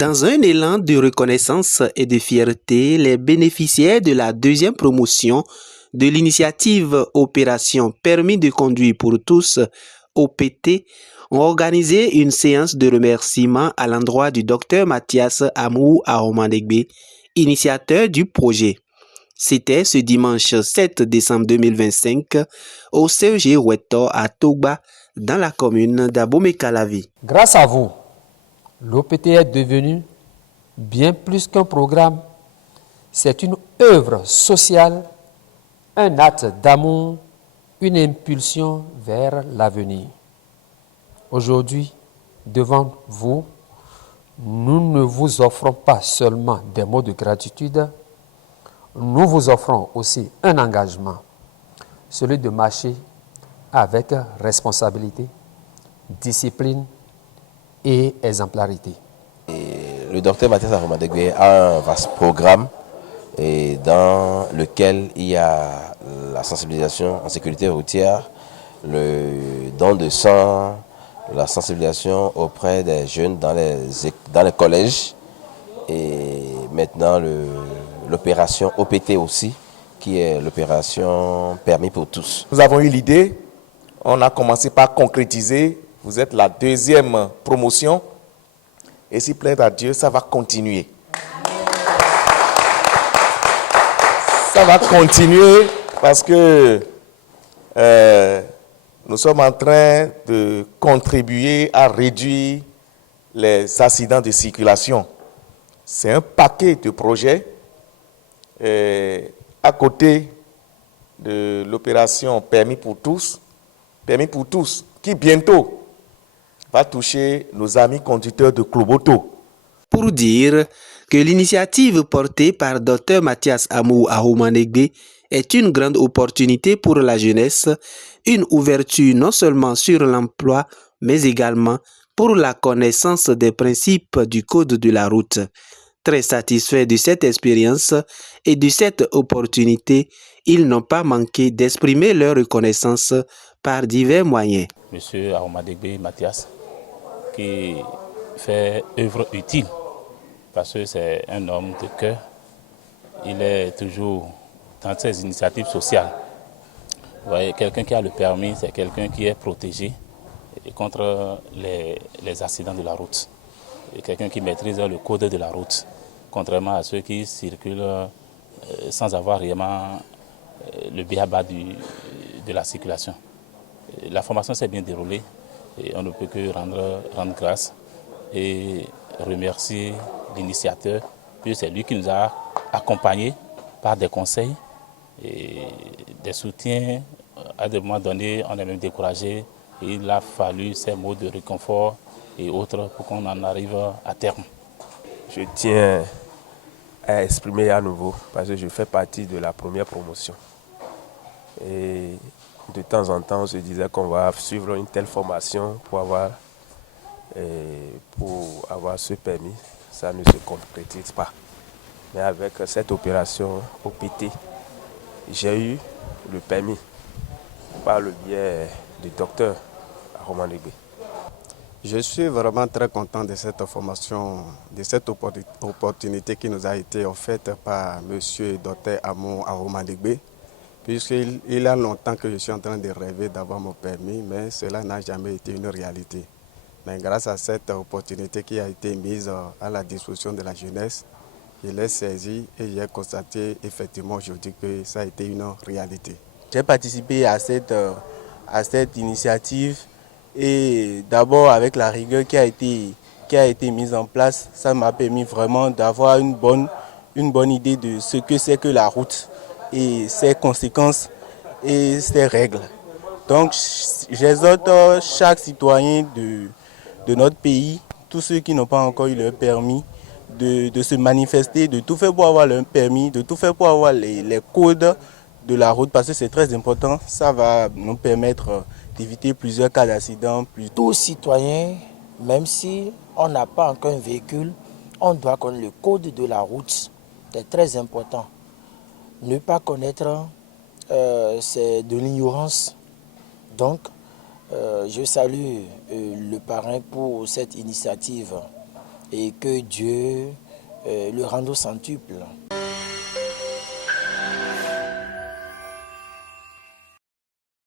Dans un élan de reconnaissance et de fierté, les bénéficiaires de la deuxième promotion de l'initiative Opération Permis de conduire pour tous, OPT, ont organisé une séance de remerciement à l'endroit du Dr Mathias Amou Ahomandegbe, initiateur du projet. C'était ce dimanche 7 décembre 2025 au CEG Weto à Togba, dans la commune d'Abomey-Calavi. Grâce à vous, l'OPT est devenu bien plus qu'un programme. C'est une œuvre sociale, un acte d'amour, une impulsion vers l'avenir. Aujourd'hui, devant vous, nous ne vous offrons pas seulement des mots de gratitude, nous vous offrons aussi un engagement, celui de marcher avec responsabilité, discipline et exemplarité. Le docteur Mathias Ahomandegbe a un vaste programme dans lequel il y a la sensibilisation en sécurité routière, le don de sang, la sensibilisation auprès des jeunes dans les collèges et maintenant l'opération OPT aussi, qui est l'opération Permis pour tous. Nous avons eu l'idée, on a commencé par concrétiser, vous êtes la deuxième promotion et si plaît à Dieu, ça va continuer. Ça va continuer parce que nous sommes en train de contribuer à réduire les accidents de circulation. C'est un paquet de projets à côté de l'opération Permis pour tous, qui bientôt va toucher nos amis conducteurs de Kloboto. Pour dire que l'initiative portée par Dr Mathias Amou Ahomandegbe est une grande opportunité pour la jeunesse, une ouverture non seulement sur l'emploi, mais également pour la connaissance des principes du code de la route. Très satisfaits de cette expérience et de cette opportunité, ils n'ont pas manqué d'exprimer leur reconnaissance par divers moyens. Monsieur Ahomandegbe Mathias, qui fait œuvre utile, parce que c'est un homme de cœur. Il est toujours dans ses initiatives sociales. Vous voyez, quelqu'un qui a le permis, c'est quelqu'un qui est protégé contre les accidents de la route. Et quelqu'un qui maîtrise le code de la route, contrairement à ceux qui circulent sans avoir réellement le b.a.-ba de la circulation. La formation s'est bien déroulée et on ne peut que rendre grâce et remercier l'initiateur, puis c'est lui qui nous a accompagnés par des conseils et des soutiens. À des moments donnés, on est même découragé et il a fallu ces mots de réconfort et autres pour qu'on en arrive à terme. Je tiens à exprimer à nouveau, parce que je fais partie de la première promotion. Et de temps en temps, on se disait qu'on va suivre une telle formation pour avoir ce permis. Ça ne se concrétise pas. Mais avec cette opération OPT, j'ai eu le permis par le biais du docteur Ahomandegbe. Je suis vraiment très content de cette formation, de cette opportunité qui nous a été offerte par M. Dr Amou Ahomandegbe, puisqu'il y a longtemps que je suis en train de rêver d'avoir mon permis, mais cela n'a jamais été une réalité. Mais grâce à cette opportunité qui a été mise à la disposition de la jeunesse, je l'ai saisi et j'ai constaté effectivement aujourd'hui que ça a été une réalité. J'ai participé à cette initiative et d'abord avec la rigueur qui a été mise en place, ça m'a permis vraiment d'avoir une bonne idée de ce que c'est que la route et ses conséquences et ses règles. Donc j'exhorte chaque citoyen de notre pays, tous ceux qui n'ont pas encore eu leur permis, de se manifester, de tout faire pour avoir leur permis, de tout faire pour avoir les codes de la route, parce que c'est très important. Ça va nous permettre d'éviter plusieurs cas d'accident. Tout citoyen, même si on n'a pas encore un véhicule, on doit connaître le code de la route. C'est très important. Ne pas connaître, c'est de l'ignorance. Donc, je salue le parrain pour cette initiative et que Dieu le rende au centuple.